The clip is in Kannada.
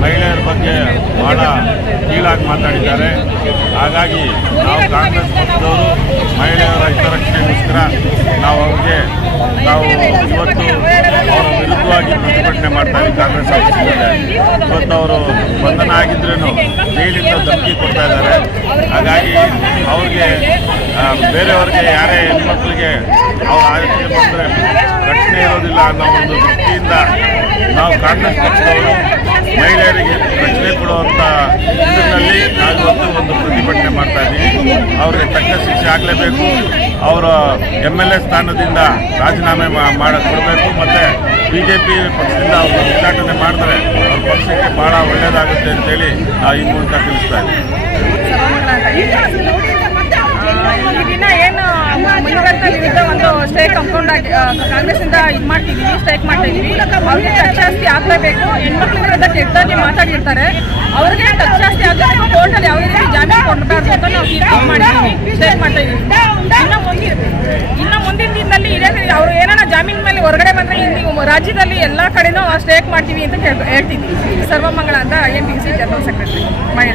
ಮಹಿಳೆಯರ ಬಗ್ಗೆ ಬಹಳ ಕೀಳಾಗಿ ಮಾತಾಡಿದ್ದಾರೆ. ಹಾಗಾಗಿ ನಾವು ಕಾಂಗ್ರೆಸ್ ಪಕ್ಷದವರು ಮಹಿಳೆಯರ ಹಿತರಕ್ಷಣೆಗೋಸ್ಕರ ನಾವು ಅವ್ರಿಗೆ ನಾವು ಇವತ್ತು ಪ್ರತಿಭಟನೆ ಮಾಡ್ತಾ ಇದ್ದೀವಿ ಕಾಂಗ್ರೆಸ್ ಆಫೀಸಿನಲ್ಲಿ. ಇವತ್ತು ಅವರು ಬಂಧನ ಆಗಿದ್ರೂ ಜೈಲಿಂದ ಧಮಕಿ ಕೊಡ್ತಾ ಇದ್ದಾರೆ. ಹಾಗಾಗಿ ಅವ್ರಿಗೆ ಆ, ಬೇರೆಯವ್ರಿಗೆ ಯಾರೇ ಹೆಣ್ಮಕ್ಳಿಗೆ ಅವ್ರ ರೀತಿ ಬಂದರೆ ರಕ್ಷಣೆ ಇರೋದಿಲ್ಲ ಅನ್ನೋ ಒಂದು ದೃಷ್ಟಿಯಿಂದ ನಾವು ಕಾಂಗ್ರೆಸ್ ಪಕ್ಷದವರು ಮಹಿಳೆಯರಿಗೆ ರಕ್ಷಣೆ ಕೊಡುವಂಥ ಇದರಲ್ಲಿ ಇವತ್ತು ಒಂದು ಪ್ರತಿಭಟನೆ ಮಾಡ್ತಾ ಇದ್ದೀವಿ. ಅವ್ರಿಗೆ ತಕ್ಕ ಶಿಕ್ಷೆ ಆಗಲೇಬೇಕು. ಅವರ ಎಂ ಎಲ್ ಎ ಸ್ಥಾನದಿಂದ ರಾಜೀನಾಮೆ ಮಾಡ ಕೊಡಬೇಕು. ಮತ್ತು ಬಿ ಜೆ ಪಿ ಪಕ್ಷದಿಂದ ಅವರು ಉದ್ಘಾಟನೆ ಮಾಡಿದ್ರೆ ಅವ್ರ ಪಕ್ಷಕ್ಕೆ ಭಾಳ ಒಳ್ಳೇದಾಗುತ್ತೆ ಅಂತೇಳಿ ನಾವು ಈ ಮೂಲಕ ತಿಳಿಸ್ತಾ ಸ್ಟ್ರೈಕ್ ಕಂಪೌಂಡ್ ಆಗಿ ಕಾಂಗ್ರೆಸ್ಸಿಂದ ಇದು ಮಾಡ್ತಿದ್ದೀವಿ ಅವ್ರಿಗೆ ಆಗಲೇಬೇಕು ಕೆಟ್ಟದಾಗಿ ಮಾತಾಡಿರ್ತಾರೆ ಅವ್ರಿಗೆ ಯಾವ ರೀತಿ ಅಂತ ನಾವು ಮಾಡ್ತಾ ಇದ್ದೀವಿ ರಾಜ್ಯದಲ್ಲಿ ಎಲ್ಲ ಕಡೆನೂ ಸ್ಟೇಕ್ ಮಾಡ್ತೀವಿ ಅಂತ ಹೇಳ್ತಿದ್ವಿ. ಸರ್ವಮಂಗಳ ಅಂತ N P C general secretary ಮಹಿಳಾ.